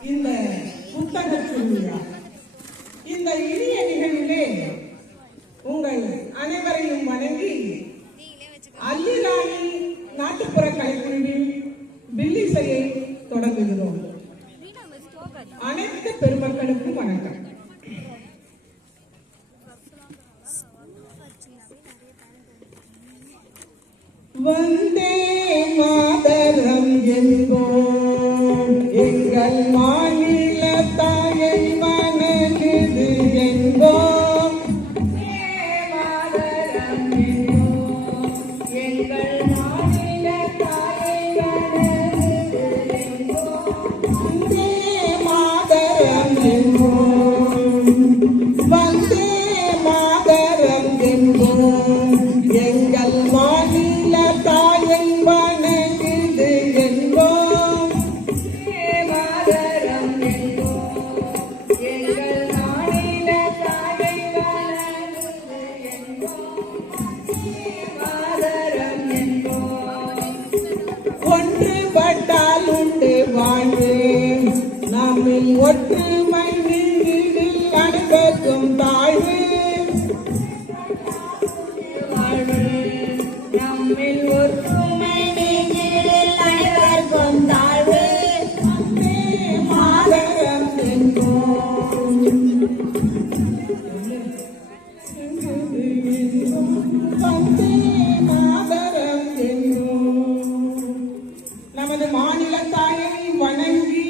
இந்த புத்தக திருவிழா. இந்த இனிய நிகழ்விலே உங்கள் அனைவரையும் வணங்கி அல்லிராணி நாட்டுப்புற கலைக்குழுவின் வில்லிசையை தொடங்குகிறோம். அனைத்து பெருமக்களுக்கும் வணக்கம். வந்தே மாதரம் என்போம், எங்கள் மாநில தாயை வணங்குது என்போம். மாதரம் என்போம், எங்கள் மாநில தாயை வணங்குது என்போம். வந்தே மாதரம் என்போம், வந்தே மாதரம் என்போம், எங்கள் மாநில தாயை வணங்குது என்போம். மாதரம் என்போம், எங்கள் மாநில தாயை வணங்குது என்போம். மாதரம் என்போம். ஒன்றுபட்டால் உண்டு வாழ்வு, நம்மில் ஒற்றுமை நீங்கிடில் அனைவருக்கும் தாழ்வு. நம்மில் ஒற்றுமை நீங்கிடில் அனைவருக்கும் தாழ்வு. வந்தே மாதரம் என்போம், வந்தே மாதரம் என்போம். நமது மாநில தாயை வணங்கி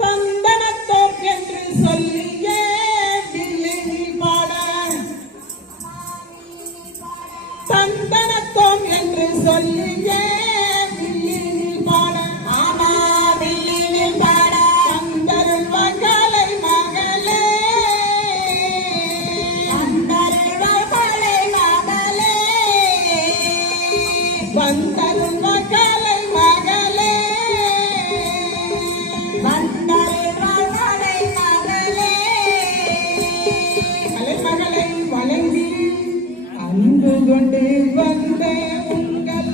தந்தனத்தோம் என்று சொல்லியே வில்லில் பாட, தந்தனத்தோம் என்று சொல்லியே வில்லில் பாட, ஆமா வில்லில் பாட, தந்தருள் மகளை மகளே, தந்தருள் மகளை மகளே, வந்தருள் மகளை மகளே, வந்தருள் மகளை மகளே. கலைமகளை வணங்கி அன்பு கொண்டு வந்த உங்கள்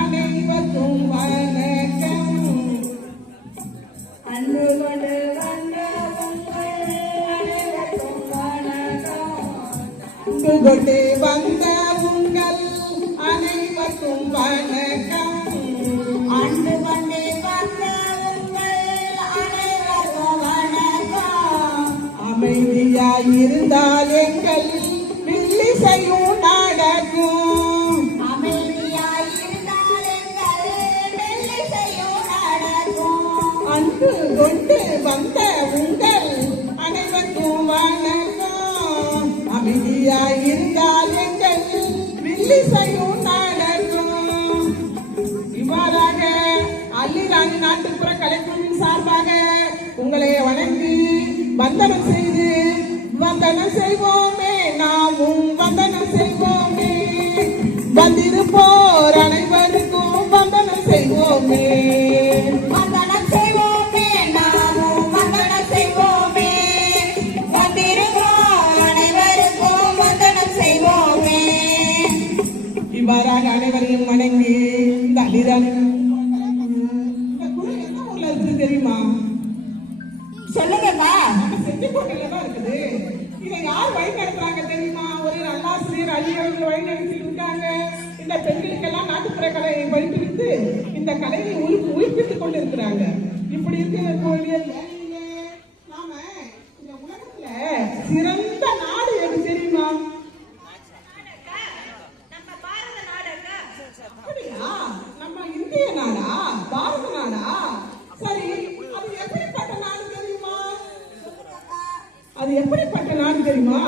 அனைவருக்கும் வணக்கம். அன்பு கொண்டு வந்த உங்கள் அனைவருக்கும் வணக்கம். அன்பு கொண்டு வந்த உங்கள் அனைவருக்கும் வணக்கம். அன்பு கொண்டு வந்த உங்கள் அனைவருக்கும் வணக்கம். அமைதியாயிருந்தால் எங்கள் வில்லிசையும் நடக்கும். அமைதியாயிருந்தால் எங்கள் வில்லிசையும் நடக்கும். அன்பு கொண்டு வந்த உங்கள் அனைவருக்கும் வணக்கம். அமைதியாயிருந்தால் எங்கள் வில்லிசையும் நடக்கும். இவ்வாறாக அல்லிராணி நாட்டுப்புற கலைக்குழுவின் சார்பாக உங்களை வணங்கி வந்தனம் செய்து வந்தனம் செய்வோமே, நாமும் வந்தனம் செய்வோமே. வந்திருப்போர் அனைவருக்கும் வந்தனம் செய்வோமே, வந்தனம் செய்வோமே, நாமும் வந்தனம் செய்வோமே. வந்திருப்போர் அனைவருக்கும் வந்தனம் செய்வோமே. இவ்வாறாக அனைவரையும் வணங்கி இந்த அல்லிராணி இந்த குழு என்ன ஊர்ல இருக்குது தெரியுமா? சொல்லுங்கப்பா. நம்ம செஞ்சிக்கோட்டையில தான் இருக்குது. இதை யார் வழி நடத்துறாங்க தெரியுமா? ஒரு நல்லாசிரியர் அழியவர்கள் வழி நடத்திட்டு இருக்காங்க. இந்த பெண்களுக்கெல்லாம் நாட்டுப்புற கலையை பயிற்றுவித்து இந்த கலையை உயிர்ப்பித்துக் கொண்டு இருக்கிறாங்க. இப்படி இருக்கக்கூடிய நாம இந்த உலகத்துல சிறந்த நாடு எது தெரியுமா? அப்படியா? நம்ம இந்திய நாடா? பாரத நாடா? சரி, அது எப்படிப்பட்ட நாடு தெரியுமா? அது எப்படிப்பட்ட நாடு தெரியுமா?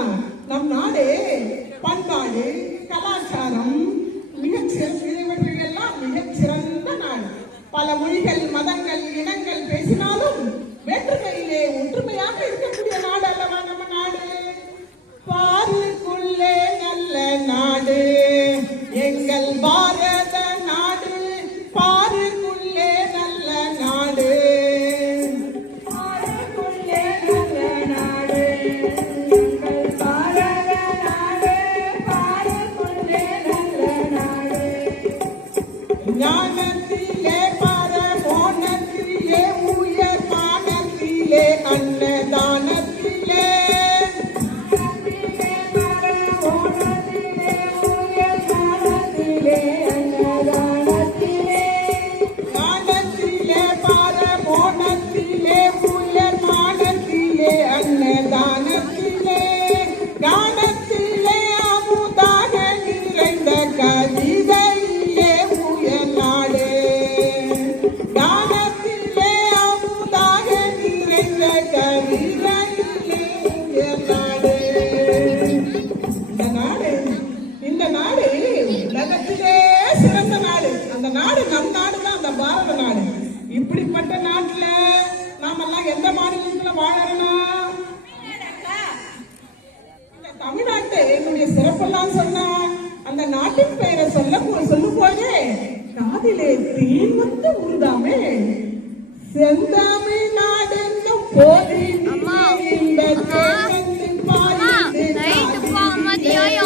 நம் நாடு பண்பாடு, கலாச்சாரம் இவற்றையெல்லாம் மிகச்சிறந்த நாடு. பல மொழிகள், மதங்கள், இனங்கள் பேசினாலும் வேற்றுமையிலே ஒற்றுமையாக இருக்கக்கூடிய நாடு அல்லவா நம்ம நாடு. பாருக்குள்ளே நல்ல நாடு எங்கள் பாரத நாடு. பாருக்குள்ளே நல்ல நாடு, பாருக்குள்ளே நல்ல நாடு எங்கள் பாரத நாடு. பாரு அன்னதானத்திலே மானத்திலே பாரமோனத்திலே உயர் மானத்திலே அன்னதானத்திலே கானத்திலே அமுதாக நிறைந்த கவிதையிலே உயர்நாடு கானத்திலே அமுதாக நிறைந்த கவிதையிலே உயர்நாடு. இந்த நாடு உலகத்திலே சிறந்த நாடு. அந்த நாடு நம் நாடு தான், அந்த பாரத நாடு. இப்படிப்பட்ட நாட்டுல நாமெல்லாம் எந்த மாநிலத்துல வாழறோம்? இந்த தமிழ்நாட்டு என்னுடைய சிறப்பெல்லாம் சொன்னா அந்த நாட்டின் பெயரை சொல்லும் போதே காதிலே தேன் வந்து உருதாமே. செந்தமிழ் நாடு என்னும் போது இந்த தேவனின்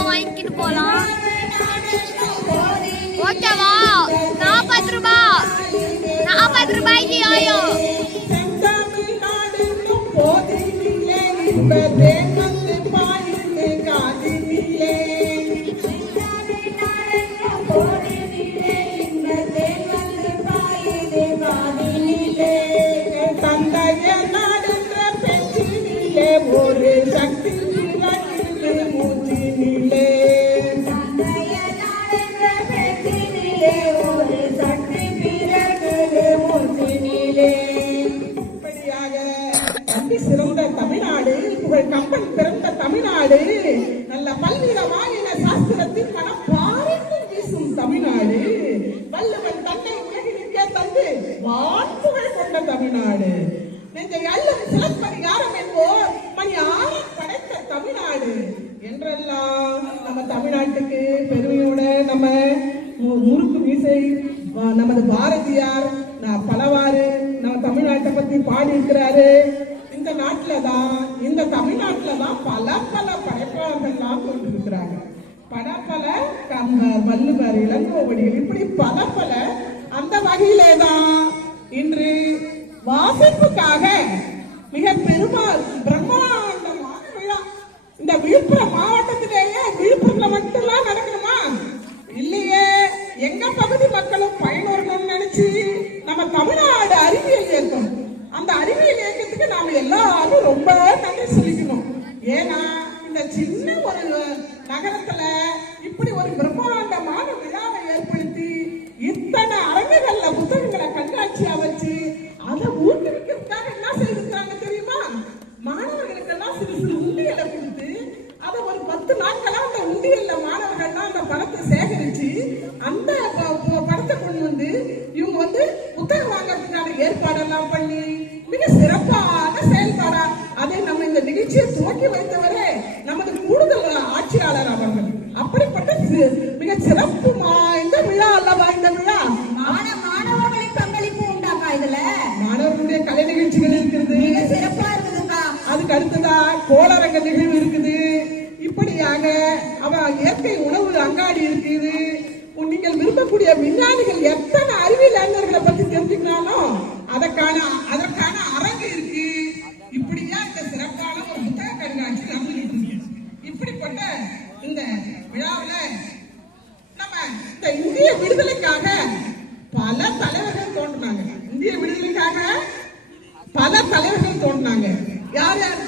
வாங்கிட்டு போலாம். ஓகேவா? 40 ரூபாய்க்கு யோயோ. செந்தமிழ் நாடு என்னும் போதினிலே இந்த தேவனின் பாயிலே காதினிலே தந்தைய நாடுன்ற பெற்றினிலே ஒரு சக்தி பிறகு மூச்சினிலே இப்படியாக அன்பு சிறந்த தமிழ்நாடு, புகழ் கம்பன் பிறந்த தமிழ்நாடு, நல்ல பல்விதமான சாஸ்திரத்தின் மனம் பாரிக்கும் வீசும் தமிழ்நாடு, வல்லவன் தன்னை உலகிற்கே தந்து வான்புகழ் கொண்ட தமிழ்நாடு, நெஞ்சை அள்ளும் சிலப்பதிகாரம் என்போர் மணி ஆரம் படைத்த தமிழ்நாடு என்றெல்லாம் நம்ம தமிழ்நாட்டுக்கு பெருமையோட நம்ம முறுக்கு மீசை நமது பாரதியார் பலவாறு நம்ம தமிழ்நாட்டை பத்தி பாடி இருக்கிறாரு. இந்த நாட்டுலதான், இந்த தமிழ்நாட்டுலதான் பல பல படைப்பாளர்கள்லாம் கொண்டிருக்கிறாங்க. பல கம்பர், வள்ளுவர், இளங்கோவடிகள், இப்படி பல அந்த வகையிலே தான் இன்று வாசிப்புக்காக மிக பிரம்மாண்டமான விழா. இந்த விழுப்புரம் மாவட்டத்திலேயே விழுப்புரம்ல மட்டும்தான் நடக்கணுமா? இல்லையே, எங்க பகுதி மக்களும் பயனுறணும்னு நினைச்சு நம்ம தமிழ்நாடு அறிவியல் இயக்கம், அந்த அறிவியல் இயக்கத்துக்கு நாம எல்லாரும் ரொம்ப நன்றி சொல்லிக்கணும். ஏன்னா இந்த சின்ன ஒரு நகரத்துல இப்படி ஒரு பிரம்மாண்டமான விழாவை ஏற்படுத்தி இத்தனை அரங்குகள்ல புத்தகங்களை கண்காட்சியா வச்சு அதை ஊக்குவிக்கிறதுக்காக என்ன செய்திருக்காங்க தெரியுமா? மாணவர்களுக்கெல்லாம் சிறு சிறு உண்டியலை கொடுத்து அதை ஒரு 10 நாட்களா அந்த உண்டியல்ல மாணவர்கள்லாம் அந்த பணத்தை சேகரிச்சு அந்த பணத்தை கொண்டு வந்து இவங்க வந்து புத்தகம் வாங்கறதுக்கான ஏற்பாடெல்லாம் பண்ணி மிக சிறப்பான செயல்பாடா அதை நம்ம இந்த நிகழ்ச்சியை துவக்கி வைத்தவரே நமது கூடுதல் ஆட்சியாளர் அவர்கள். அப்படிப்பட்ட மிக சிறப்பு இந்த விழா அல்லவா இந்த விழா? மாணவர்களின் பங்களிப்பு உண்டாக்கா இதுல? மாணவர்களுடைய கலை நிகழ்ச்சிகள் இருக்கிறது, மிக சிறப்பா இருக்குதுக்கா. அதுக்கு அடுத்ததா கோளரங்க நிகழ்வு இருக்குது. இப்படியாக இயற்கை உணவு அங்காடி இருக்குது. நீங்கள் விரும்பக்கூடிய விஞ்ஞானிகள் எத்தனை அறிவியல் அறிஞர்களை பத்தி தெரிஞ்சுக்கணும், அதற்கான அரங்கு இருக்கு. இப்படியா இந்த சிறப்பான ஒரு புத்தக கண்காட்சி நடந்துகிட்டு இருக்கு. இப்படிப்பட்ட இந்த விழாவில நம்ம இந்த இந்திய விடுதலைக்காக பல தலைவர்கள் தோன்றினாங்க. இந்திய விடுதலைக்காக பல தலைவர்கள் தோன்றினாங்க. யார் யார்?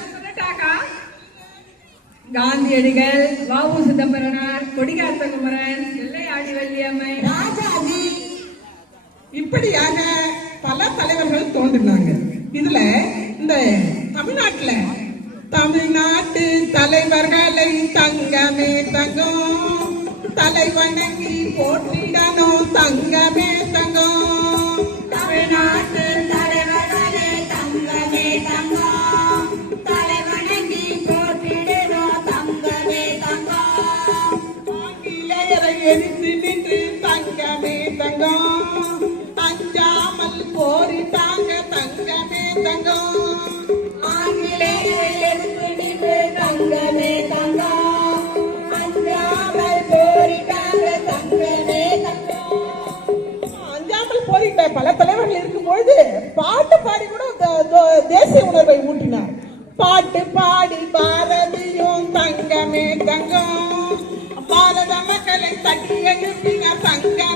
காந்தியடிகள், வ.உ. சிதம்பரனார், கொடிகாத்த குமரன், வெள்ளையாடி வள்ளியம்மை, ராஜாஜி, இப்படியாக பல தலைவர்கள் தோன்றினாங்க. இதுல இந்த தமிழ்நாட்டுல தமிழ்நாட்டு தலைவர்களை தங்கமே தங்கம், தலைவணங்கி போற்றிடணும் தங்கமே தங்கம். தமிழ்நாட்டு தலைவர்களே தங்கமே தங்கம், தலைவணங்கி போற்றிடணும் தங்கமே தங்கம். ஆங்கிலேயரை எதிர்த்து நின்று தங்கமே தங்கம், அஞ்சாமல் போரிட்டாங்க தங்கமே தங்கம். ஆங்கிலேயரை எதிர்த்து நின்று தங்கமே தங்கம், அஞ்சாமல் போரிட்டாங்க தங்கமே தங்கம். அஞ்சாமல் போரிட்ட பல தலைவர்கள் இருக்கும்பொழுது பாட்டு பாடி கூட தேசிய உணர்வை ஊட்டினார். பாட்டு பாடி பாரதியும் தங்கமே தங்கம், பாரத மக்களை தட்டி எழுப்பின தங்கம்.